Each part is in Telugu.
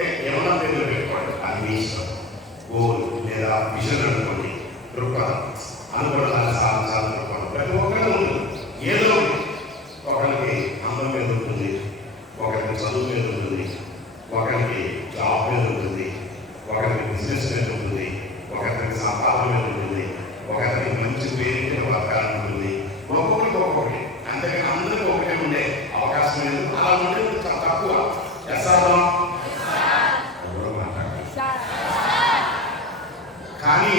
ఏమన్నా పేరు పెట్టుకోండి, అది మీ ఇష్టం. గోల్ లేదా విజన్ అనుకోండి, దృక్పథం అనుకోవడం సాధించాలనుకోండి. ప్రతి ఒక్కరు ఏదో ఒకరికి అందం మీద ఉంటుంది, ఒకరికి చదువు మీద ఉంటుంది, ఒకరికి జాబ్ మీద ఉంటుంది, ఒకరికి బిజినెస్ మీద ఉంటుంది, ఒకరికి సంపాదన మీద ఉంటుంది, ఒకరికి మంచి పేరు మీద బతకాలని ఉంటుంది. ఒక్కొక్కరికి ఒక్కొక్కటి, అంతేకాని అందరికీ ఒకటే ఉండే అవకాశం లేదు. అలా ఉండే చాలా తక్కువ. కానీ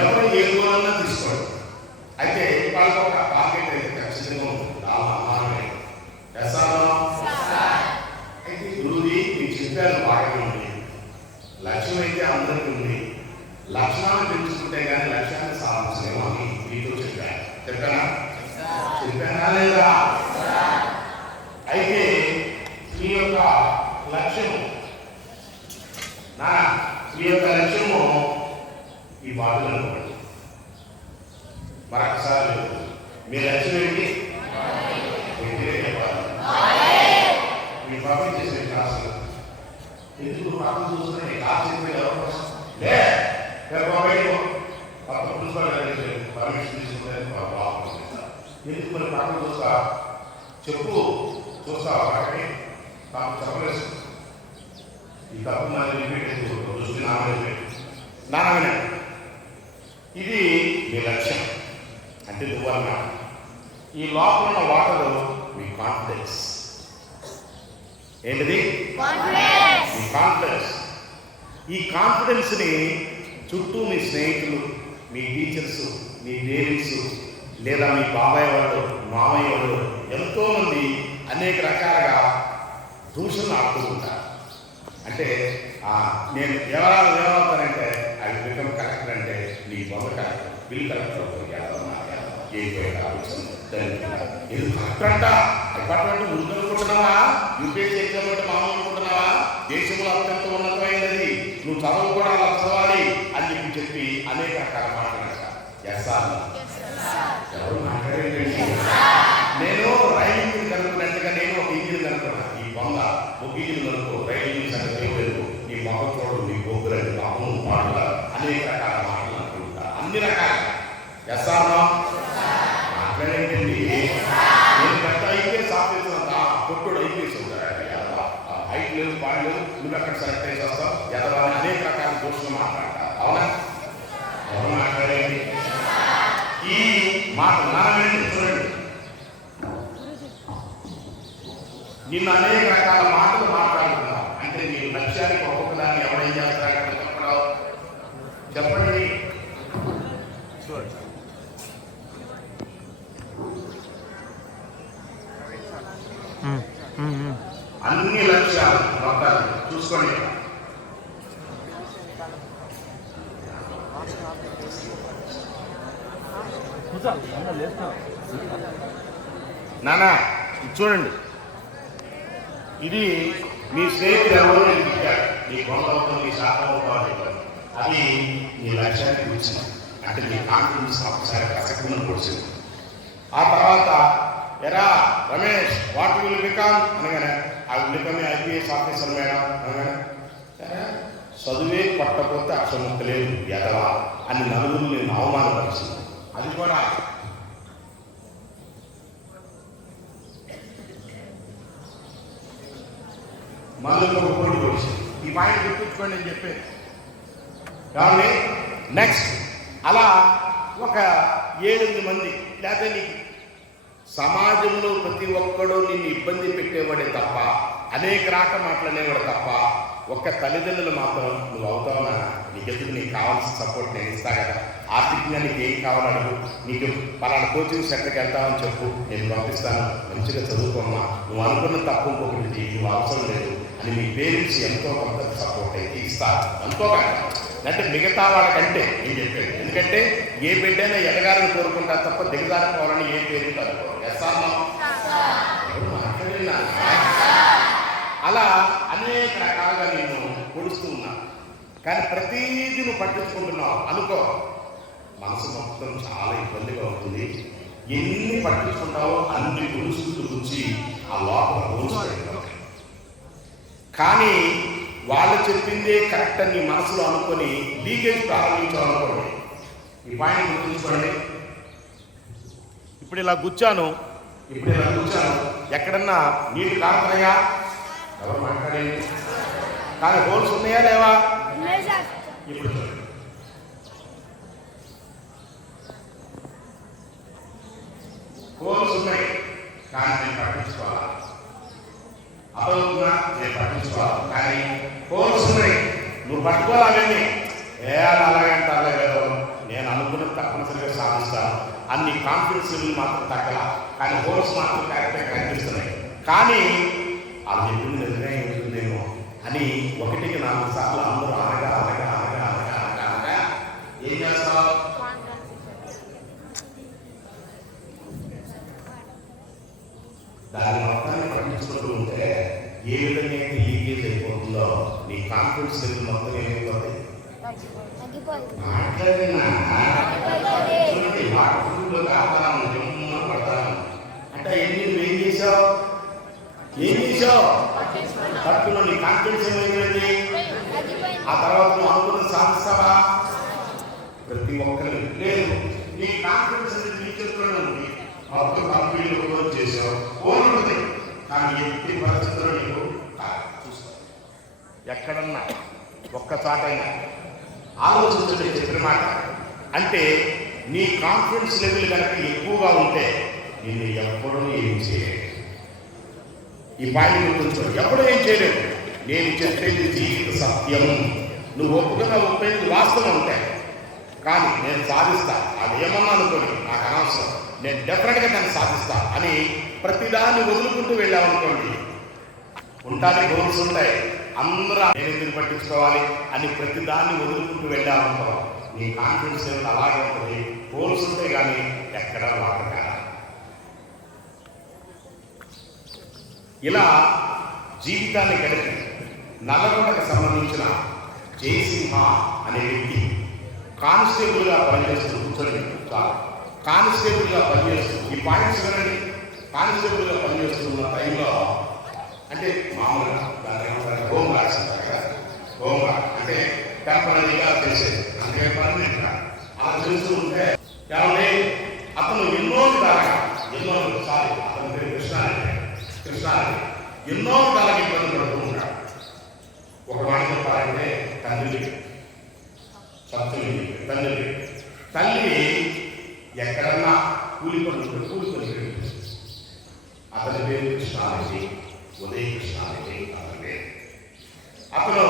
ఎవరు ఏ దూరన్నా తీసుకోండి, అయితే వాళ్ళకి ఒక టార్గెట్ అయితే ఖచ్చితంగా ఉంటుంది. అయితే గురువుది మీకు చెప్పారు బాగానే ఉంది, లక్ష్యం అయితే అందరికీ ఉంది. లక్ష్యాన్ని పెంచుకుంటే కానీ లక్ష్యాన్ని సాధించలేము అని మీతో చెప్పానా లేదా? అయితే మీ యొక్క లక్ష్యము ఈ బాధలు అనుకోండి. మరొకసారి మీ లక్ష్యం ఏంటి? చెప్పాలి. మీ పక్కన చేసే క్లాసులు ఎందుకు పక్కన చూస్తున్నాయి? క్లాస్ చెప్పేది ఎవరు లే పక్క ప్రిన్సిపల్ పర్మిషన్ తీసుకుంటే ఎందుకు మరి పక్కన చూస్తా చెప్పు చూస్తావా? పక్కనే నాకు చెప్పలేదు. ఈ తప్పు నాకు రిపీట్ దృష్టి నానగానే ఇది మీ లక్ష్యం అంటే నువ్వన్నా. ఈ లోపల ఉన్న వాటర్ మీ కాన్ఫిడెన్స్. ఏంటిది? మీ కాన్ఫిడెన్స్. ఈ కాన్ఫిడెన్స్ని చుట్టూ మీ స్నేహితులు, మీ టీచర్స్, మీ పేరెంట్స్ లేదా మీ బాబాయ్ వాళ్ళు, మామయ్య వాళ్ళు ఎంతోమంది అనేక రకాలుగా దూషణలు ఆడుతూ ఉంటారు. అంటే నేను ఏమవుతానంటే అది బికమ్ కలెక్టర్ అంటే నీ బొమ్మ కలెక్టర్, బిల్ కలెక్టర్ ఇది కలెక్టర్ అంట. డిపార్ట్మెంట్ ముందు అనుకుంటున్నావా? యూపీఎస్సీ ఎగ్జామ్ అంటే మామూలు అనుకుంటున్నావా? దేశంలో అత్యంత ఉన్నతమైనది, నువ్వు చదువు కూడా అలా చదవాలి అని చెప్పి అనేక రకాల మాట్లాడట. ఎవరు మాట్లాడేది? నేను రైలు ఇంజిన్ కనుక్కున్నట్టుగా నేను ఒక ఇంజిన్ కనుక్కున్నా. ఈ బొమ్మ ఒక ఇంజిన్ కనుక్కో, రైలు ఇంజిన్ సంగతి లేదు, నీ మొహం చూడు, నీ గోపురం అమ్ము మాటల అనేక రకాల మాటలు అనుకుంటా. అన్ని రకాల మాట్లాడేంటండి. నేను పెద్ద ఐపీఎస్ ఆఫీసర్ అంతా కొట్టుడు ఐపీఎస్ ఉంటాడు. హైట్ లేదు, పాడు లేదు, నువ్వు అక్కడ సెలెక్ట్ చేసి వస్తావు ఎదవాలని అనేక రకాల దోషులు మాట్లాడతారు. అవునా? ఎవరు మాట్లాడేది? ఈ మాట నారాయణ చూడండి, నిన్ను అనేక రకాల మాటలు మాట్లాడుతున్నారు. అంటే మీరు లక్ష్యానికి ఒక్కొక్క దాన్ని ఎవరేం చేస్తారంటే చెప్పండి. అన్ని లక్ష్యాలు మొత్తాలు చూసుకోండి. నానా చూడండి, ఇది మీ స్నేహితులు ఎవరో ఇచ్చారు, నీ బొమ్మ అవుతుంది, నీ శాతం అవుతుంది, అది నీ లక్ష్యానికి వచ్చింది. అంటే నీ కాన్ఫిడెన్స్ ఒకసారి ప్రసక్తిని పొడిచింది. ఆ తర్వాత ఎరా రమేష్ వాట్ విల్ బికమ్ అనగానే I will become IPS officer madam అనగానే చదువే పట్టకపోతే అక్షముక్కలేదు ఎదవా అని నలుగురు నేను అవమానపరిచింది. అది కూడా మళ్ళీ ఒక పోటీ వచ్చింది. ఈ పాయింట్ గుర్తుంచుకోండి అని చెప్పేది. కాబట్టి నెక్స్ట్ అలా ఒక 7-8 మంది లేకపోతే నీకు సమాజంలో ప్రతి ఒక్కడూ నిన్ను ఇబ్బంది పెట్టేవాడే తప్ప, అనేక రాక మాట్లాడేవాడు తప్ప, ఒక్క తల్లిదండ్రులు మాత్రం నువ్వు అవుతావా, నీకెందుకు, నీకు కావాల్సిన సపోర్ట్ నేను ఇస్తా కదా, ఆర్థికంగా నీకు ఏం కావాలడుగు, నీకు పలానా కోచింగ్ సెంటర్కి వెళ్తామని చెప్పు, నేను పంపిస్తాను, మంచిగా చదువుకోమ్మా, నువ్వు అనుకున్న తప్పు ఇంకొకటి నువ్వు అవసరం లేదు అని మీ పేరెంట్స్ ఎంతో కొంత సపోర్ట్ అయితే ఇస్తారు. ఎంతో కాదు అంటే మిగతా వాళ్ళకంటే నేను చెప్పాను. ఎందుకంటే ఏ బిడ్డైనా ఎదగాలని కోరుకుంటారు తప్ప దిగజారిపోవాలని ఏ పేరెంట్ అనుకోరు. అలా అనేక రకాలుగా నేను పొడుస్తూ ఉన్నాను. కానీ ప్రతీది నువ్వు పట్టించుకుంటున్నావు అనుకో, మనసు మొత్తం చాలా ఇబ్బందిగా ఉంటుంది. ఎన్ని పట్టించుకుంటావో అన్ని గురుసులు గురించి ఆ లోపల పోల్చుకుంటావు. కానీ వాళ్ళు చెప్పిందే కరెక్ట్ అని నీ మనసులో అనుకొని లీకేజ్ ప్రారంభించాలనుకోండి. ఈ పాయింట్ గుర్తుంచుకోండి. ఇప్పుడు ఇలా కూర్చాను, ఎక్కడన్నా నీళ్లు కాకున్నాయా? ఎవరు మాట్లాడేది? కానీ హోల్స్ ఉన్నాయా లేవా? ఇప్పుడు హోల్స్ ఉన్నాయి, కానీ నేను పట్టించుకోవాలా? అబద్ధంగా నేను పట్టించుకోవాలి, కానీ హోల్స్ ఉన్నాయి, నువ్వు పట్టుకోవాలని అలాగంటే అలాగే నేను అనుకున్నది తప్పనిసరిగా సాధిస్తాను అన్ని కాన్ఫిడెన్స్ మాత్రం తగ్గల, కానీ హోల్స్ మాత్రం కరెక్ట్గా కనిపిస్తున్నాయి. కానీ అది చెప్పింది నిజంగా ఏమిటందేమో అని 1-4 సార్లు అందరూ అనగా ఏం చేస్తావు? దాని మొత్తాన్ని పట్టించుకుంటూ ఉంటే ఏ విధంగా అయితే లీకేజ్ అయిపోతుందో నీ కాన్ఫిడెన్స్ లెవెల్ మొత్తం ఏమైపోతుంది? అంటే ఎన్ని నువ్వేం చేసావు? పట్టుకున్నా నీ కాన్ఫిడెన్స్ ఏమైపోయింది? ఆ తర్వాత నువ్వు అనుకున్న సాధిస్తావా? ప్రతి ఒక్కరు లేదు, నీ కాన్ఫిడెన్స్ అనేది నీ చేతిలోనే ఉంది. మొత్తం కంపెనీలు క్లోజ్ చేసావు, ఓన్లుంది, కానీ ఎట్టి పరిస్థితుల్లో నీకు చూస్తావు. ఎక్కడన్నా ఒక్కసాటైనా ఆలోచించే చెప్పిన మాట అంటే నీ కాన్ఫిడెన్స్ లెవెల్ కనుక ఎక్కువగా ఉంటే నిన్ను ఎప్పుడూ ఏం చేయలేదు. ఈ పాయింట్ గుర్తుంచుకో, ఎప్పుడూ ఏం చేయలేదు. నేను చెప్పేది జీవిత సత్యం, నువ్వు ఒప్పేది వాస్తవం ఉంటాయి, కానీ నేను సాధిస్తా, అది ఏమన్నా అనుకోని నాకు అనవసరం, నేను డెఫినెట్గా దాన్ని సాధిస్తా అని ప్రతిదాన్ని వదులుకుంటూ వెళ్ళామనుకోండి, ఉంటానికి గోల్స్ ఉంటాయి, అందరూ నేను ఎందుకు పట్టించుకోవాలి అని ప్రతిదాన్ని వదులుకుంటూ వెళ్ళామనుకో నీ కాన్ఫిడెన్స్ లెవెల్ అలాగే ఉంటుంది. గోల్స్ ఉంటాయి కానీ ఎక్కడా వాడక. ఇలా జీవితాన్ని గడిపి నల్లగొండకు సంబంధించిన జయసింహ అనే వ్యక్తి కానిస్టేబుల్గా పనిచేస్తూ కూర్చొని కానిస్టేబుల్గా పనిచేస్తూ ఈ పాయింట్స్ వినండి. కానిస్టేబుల్గా పనిచేస్తున్న టైంలో అంటే మామూలుగా దాని ఏమంటారు హోంగార్డ్స్ అంటారు కదా, హోంగార్డ్ అంటే టెంపరీగా చేసేది, అంటే పర్మనెంట్గా అలా చేస్తూ ఉంటే కాబట్టి అతను ఎన్నో విధాలుగా అతని పేరు కృష్ణారెడ్డి ఎన్నో విధాలుగా ఇబ్బంది పడుతూ ఉంటాడు. ఒక మాట చెప్పాలంటే తల్లి ఎక్కడన్నా కూలికొని అతని పేరు కృష్ణారెడ్డి, ఉదయ కృష్ణారెడ్డి అతని. అతను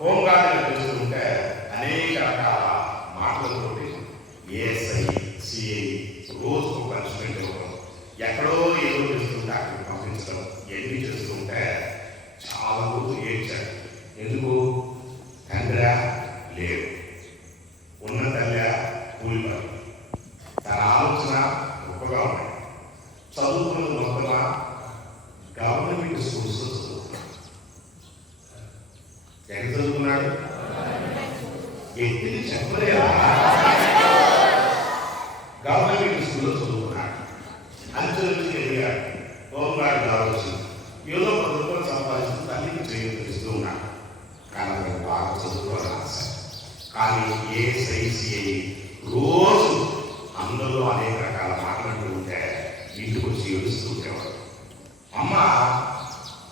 హోంగార్డుగా చేస్తుంటే అనేక రకాల మాటలతోటి ఏఎస్ఐ సిఐ రోజుకు పనిష్మెంట్ ఇవ్వడం, ఎక్కడో ఏదో చేస్తుంటే అక్కడికి పంపించడం, ఎన్ని చేస్తుంటే చాలా రోజులు ఏడ్చాడు. ఎందుకు? తండ్రి లేడు, ఉన్న తల్లి కూలిపని. తన ఆలోచన గొప్పగా ఉన్నాయి. చదువుకున్నది మొత్తమా గవర్నమెంట్ స్కూల్స్ చదువుకున్నాడు. ఎక్కడ చదువుకున్నాడు? ఎత్తిని చెప్పలేదా? గవర్నమెంట్ స్కూల్లో చదువుకున్నాడు. అంచెలకి ఎదిగాడు. హోంగార్డు కావచ్చు, ఏదో 10 రూపాయలు సంపాదిస్తూ తల్లికి చేస్తూ ఉన్నాడు. కానీ అతను బాగా చదువుకోవాలని ఆశ. కానీ ఏసైసిఐ రోజు అందరూ అనేక రకాల మాట్లాడుతూ ఉంటే ఇంటికి వచ్చి ఏడుస్తూ ఉండేవాడు.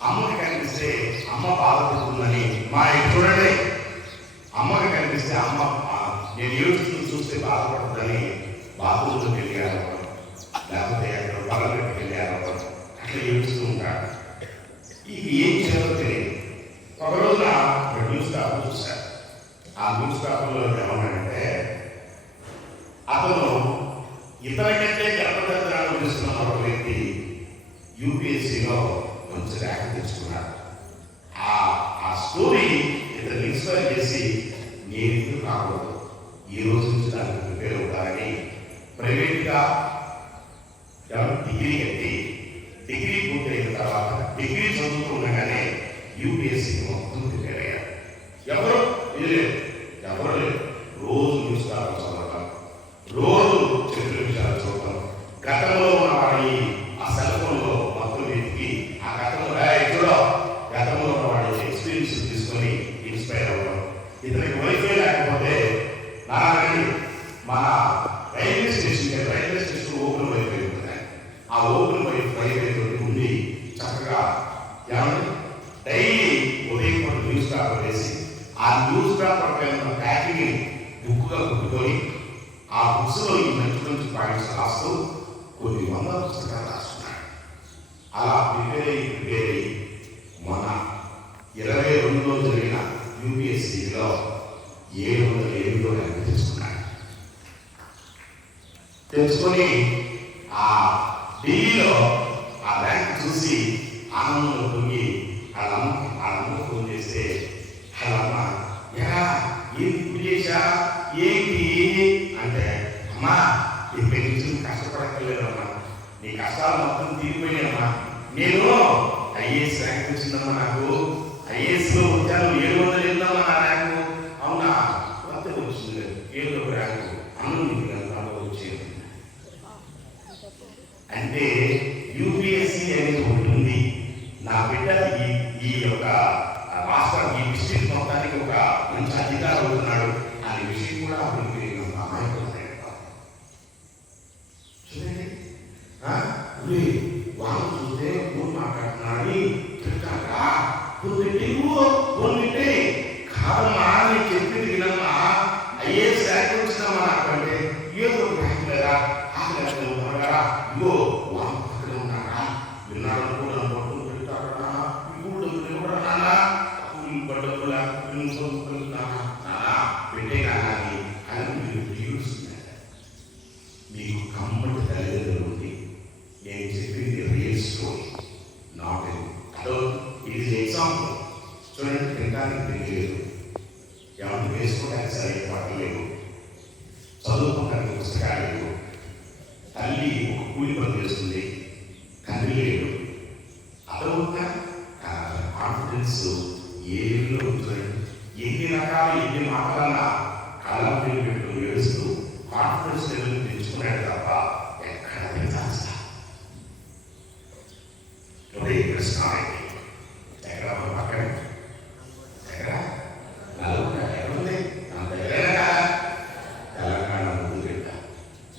అమ్మకి కనిపిస్తే అమ్మ బాధపడుతుందని మా చూడండి, అమ్మకి కనిపిస్తే అమ్మ నేను ఏడుస్తూ చూస్తే బాధపడుతుందని బాత్రూంలోకి వెళ్ళారు, లేకపోతే అక్కడ బలపెట్టి వెళ్ళారు, అట్లా ఏడుస్తూ ఉంటాడు. ఇది ఏం చేయాలో తెలియదు. ఒక రోజున న్యూస్ పేపర్ చూశారు. ఆ న్యూస్ పేపర్లో ఏమన్నాడంటే అతను ఇతనికంటే గర్భదత్తనాలు తీసుకున్న ఒక వ్యక్తి యూపీఎస్సీలో మంచి ర్యాంక్ తెచ్చుకున్నాడు. ఆ స్టోరీ ఇతను ఇన్స్పైర్ చేసి నేను ఎందుకు కాకూడదు, ఈ రోజు నుంచి దానికి ప్రిపేర్ అవుతారని ప్రైవేట్గా డిగ్రీ కట్టి డిగ్రీ పూర్తయిన తర్వాత డిగ్రీ చదువుతూ ఉండగానే యూపీఎస్సీ మొత్తం ప్రిపేర్ అయ్యారు. ఎవరు లేదు. రోజు న్యూస్ పేపర్ చదవడం, రోజు చరిత్ర విషయాలు చూడటం, పాయింట్స్ రాస్తూ కొన్ని వందల పుస్తకాలు రాస్తున్నాడు. అలా ప్రిపేర్ అయ్యి మన 22లో జరిగిన యూపీఎస్సీలో 708 ర్యాంకు తెచ్చుకున్నాడు. తెచ్చుకొని ఆ ఢిల్లీలో ఆ ర్యాంక్ చూసి ఆనందంలో పొంగి వాళ్ళమ్మ ఫోన్ చేస్తే వాళ్ళమ్మ ఏంటి చేశా ఏంటి అంటే, అమ్మా నీ పెళ్లి కష్టపడక్కర్లేదమ్మా, నీ కష్టాలు మొత్తం తీరిపోయామ్మా, నేను ఐఏఎస్ ర్యాంక్ వచ్చిందమ్మా, నాకు ఐఏఎస్లో వచ్చాను 700 ఏందమ్మా నా ర్యాంకు. అవునా కొత్త వచ్చింది 7 ర్యాంకు అన్నం వచ్చేది. అంటే యూపీఎస్సీ అనేది ఉంటుంది. నా బిడ్డ ఈ యొక్క రాష్ట్ర ఈ డిస్ట్రిక్ట్ మొత్తానికి ఒక మంచి అధికారం అవుతున్నాడు అనే విషయం కూడా అభివృద్ధి చూడండి. వాళ్ళు చూస్తే ఫోన్ మాట్లాడుతున్నాడు తిట్టారా కొన్నింటే కాదమ్మా నేను చెప్పింది వినమ్మా, ఐఏఎస్ ర్యాంక్ వచ్చిందమ్మా నాకు అంటే ఏదో ర్యాంక్ లేదా ఆగరా ఇగో వాళ్ళు పక్కన ఉన్నారా విన్నాడు కూడా పట్టుకుని పెడతారా ఇప్పుడు కూడా నానా పడ్డకులా పెట్టే కానీ అని మీరు తీరుస్తున్నారు. మీకు కమ్మటి తల్లిదండ్రులు ఉంది. నేను చెప్పింది రియల్ స్టోరీ, నాట్ అదో ఇది ఎగ్జాంపుల్. చూడండి, తినడానికి తెలియలేదు, ఎవరిని వేసుకోవడానికి సరైన పట్టలేదు, చదువుకోవడానికి పుస్తకాలు లేవు, తల్లి ఒక కూలి పని చేస్తుంది, తండ్రి లేడు. అదవుగా కాన్ఫిడెన్స్ ఏలో చూడండి, ఎన్ని రకాల ఎన్ని మాటలన్నా కళ్ళ పెట్టు ఏడుస్తూ కాన్ఫిడెన్స్ లెవెల్ తెచ్చుకున్నాడు తప్ప ఎక్కడ పెంచాల్సిన కృష్ణారెడ్డి ఎక్కడ పక్కన ఎక్కడ ఎక్కడుంది అంత తెలంగాణ ముందు పెట్ట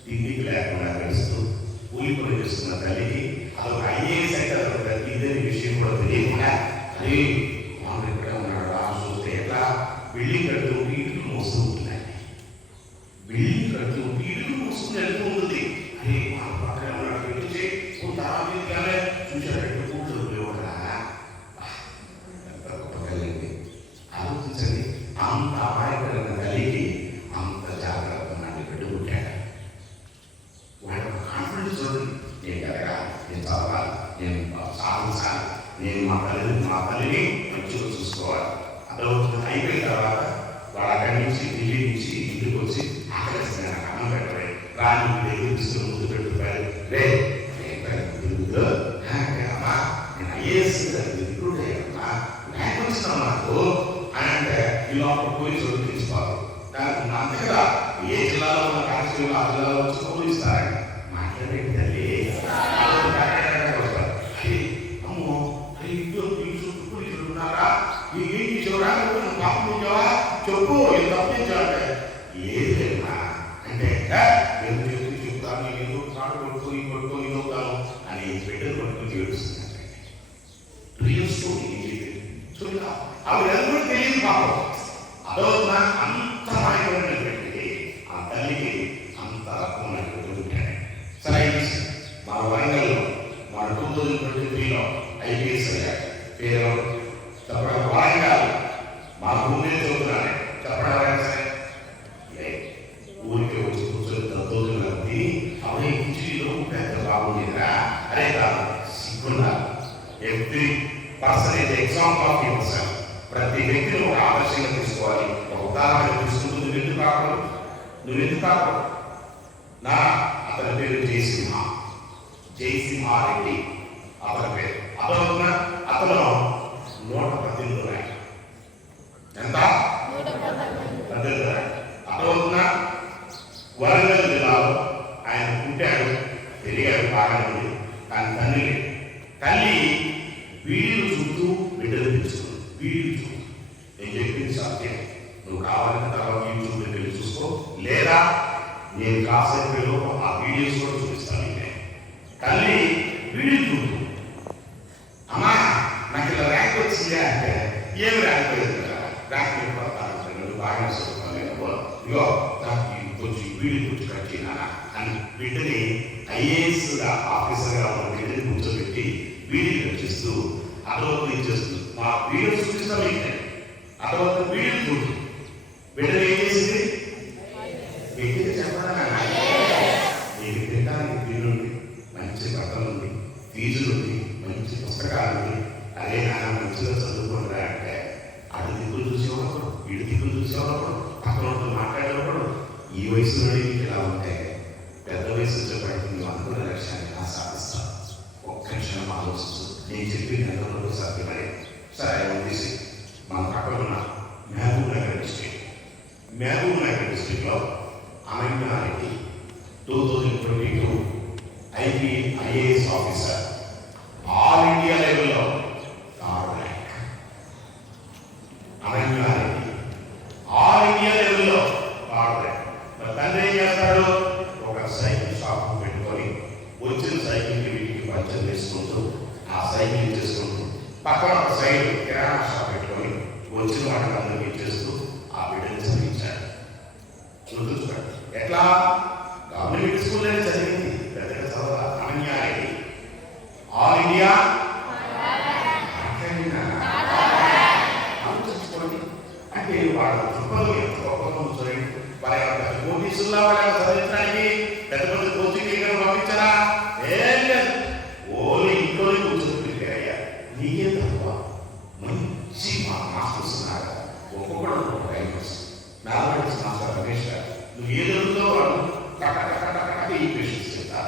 తిండికి లేకుండా గడుస్తూ కూలి పని చేస్తున్న తల్లికి అదొక ఐఏఎస్ అయితే అదొక ఇదే విషయం కూడా తెలియకుండా అది మనం ఎక్కడ ఉన్నాడు రాజు చూస్తే ఎట్లా బిల్డింగ్ కడుతూ ఇటుకు మోస్తూ ఉంటుందండి. బిల్డింగ్ కడుతూ ఇటుకు మోస్తుంది వెళ్తూ ఉంటుంది. అరే మన పక్కన ఉన్నాడు పెట్టించి కొంతమంది చూసాడు కూతురు లేవడా ఎంత గొప్ప తల్లి. ఆలోచించండి, అంత అమాయకులైన తల్లికి అంత జాగ్రత్త నాటి పెట్టుకుంటాడు. వాళ్ళ కాన్ఫిడెన్స్ చూడండి, నేను కదగా నేను చదవాలి, నేను సాధించాలి, నేను మా తల్లిని మంచిగా చూసుకోవాలి. అదవుతుంది. అయిపోయిన తర్వాత వాళ్ళ అక్కడి నుంచి ఢిల్లీ నుంచి ఇంటికి వచ్చి ఆకలిస్తున్న అన్నం పెట్టాలి, రాని దగ్గర తీసుకుని ముందు పెట్టుకోవాలి. రే అమ్మా నేను ఐఏఎస్ రిక్రూట్ అయ్యామ్మా, ర్యాంక్ వచ్చినాం నాకు అని అంటే ఈ లోపల పోలీసు తీసుకోవాలి. దానికి అంతే కదా, ఏ జిల్లాలో ఉన్న కాన్స్టిట్యూషన్ ఆ జిల్లాలో వచ్చి పోలీస్తారని మాట్లాడేది తల్లి. అమ్మో ఇంట్లో పోలీసులు ఉన్నారా, ఏంటి చూడాలి పాపం ఉంచావా చెప్పు, ఏం తప్పించాలంటే ఏది లేదమ్మా అంటే నేను చెప్తాను, నేను ఎందుకు కాడు కొట్టుకొని అవుతాను అని బిడ్డలు పట్టుకొని ఏడుస్తున్నాను. రియల్ స్టోరీ చూడ అవి ఎవరు తెలియదు పాపం. అదో అంత మాయమైనటువంటి ఆ తల్లికి అంత రకమైనటువంటి ఉంటాయి. సరే మన వరంగల్లో మన 2023లో ఐపీఎస్ అయ్యారు. పేరు చెప్పడం వరంగల్ మా భూమి చదువుతున్నాను చెప్పడం సరే ఊరికి వచ్చి కూర్చొని తోచున్నది అవి ఇంటిలో పెద్ద బాగుండేదిరా. అరే కాదు సిగ్గున్నా, every person is example of yourself. ప్రతి వ్యక్తిని ఒక ఆదర్శంగా తీసుకోవాలి, ఒక ఉదాహరణ తీసుకుంటూ నువ్వెందుకు కాకూడదు. నా అతని పేరు జయసింహారెడ్డి అతని పేరు. అతను 118 ర్యాంక్. ఎంత? 118 ర్యాంక్. అతను వరంగల్ జిల్లాలో ఆయన పుట్టాడు, పెరిగాడు, బాగా ఉంది. కానీ తల్లి వీడియో చూస్తూ బిడ్డలు పెంచుకుంది. వీడియో చూస్తూ నేను చెప్పింది సత్యం, నువ్వు కావాలంటే తర్వాత యూట్యూబ్లో వెళ్ళి చూసుకో, లేదా నేను కాసేపు ఆ వీడియోస్ కూడా చూపిస్తాను. తల్లి వీడియో చూస్తూ అమ్మా నాకు ఇలా ర్యాంక్ వచ్చింది అంటే ఏమి ర్యాంక్ లేదు కదా, ర్యాంక్ బాగా చదువుకోవాలి, ఇగో నాకు కొంచెం వీడియో గురించి కట్టినా అని బిడ్డని ఐఏఎస్ ఆఫీసర్గా ఉన్న బిడ్డని కూర్చోబెట్టి వీడియోలు చేస్తూ అటవరకు ఇచ్చేస్తుంది. మా వీడియో చూపిస్తాం ఏంటంటే అటవరకు వీడియో చూడు బిడ్డలు ఏం చేసింది వ్యక్తిగా చెప్పడా నీకు తినడానికి వీలుంది, మంచి బట్టలు ఉంది, ఫీజులు ఉంది, మంచి పుస్తకాలు ఉంది. అదే నాన్న మంచిగా చదువుకుంటారా అంటే అటు దిక్కులు చూసేవాడు, ఇటు దిక్కులు చూసేవాడు, పక్కనతో మాట్లాడేవాడు. ఈ వయసులో ఇలా ఉంటే పెద్ద వయసు వచ్చేప్పటికి నువ్వు అనుకున్న లక్ష్యాన్ని ఎలా సాధిస్తావు? ఒక్క క్షణం ఆలోచించు. నేను చెప్పిన ఎంతవరకు సాధ్యపడే సరే తీసి మన పక్కన ఉన్న మహబూబ్ నగర్ డిస్ట్రిక్ట్లో Ananya Reddy 2022 IAS officer all India లెవెల్లో third rank. Ananya Reddy all India లెవెల్లో థర్డ్ ర్యాంక్. మరి తండ్రి ఏం చేస్తాడు? ఒక సైకిల్ షాప్ పెట్టుకొని వచ్చిన సైకిల్కి వీటికి పంచర్ చేసుకుంటూ ఆ సైకిల్ చేసుకుంటూ పక్కన ఒక సైడ్ కిరాణా షాప్ పెట్టుకొని వచ్చిన వాటిని అందరికీ ఇచ్చేస్తూ ఆ బిడ్డని చదివించాడు. చూసుకోండి ఎట్లా గవర్నమెంట్ స్కూల్లోనే చదివింది, పెద్దగా చదవ. అనన్యారెడ్డి ఆల్ ఇండియా ఆలోచించుకోండి. అంటే వాళ్ళ దృక్పథం ఎంత గొప్పగా చూడండి. వారి పోలీసుల్లో వాళ్ళ చదివించడానికి పెద్ద పెద్ద కోచింగ్ పంపించారా? ఏం లేదు, ఓన్లీ ఇంట్లోనే కూర్చొని అయ్యా నీకే తప్ప మంచి మాస్టర్స్ ఉన్నారు. ఒక్కొక్కడు మ్యాథమెటిక్స్ మాస్టర్ రమేష్ గారు, నువ్వు ఏ జరుగుతుందో వాళ్ళు ఈ క్వశ్చన్స్ చెప్తా.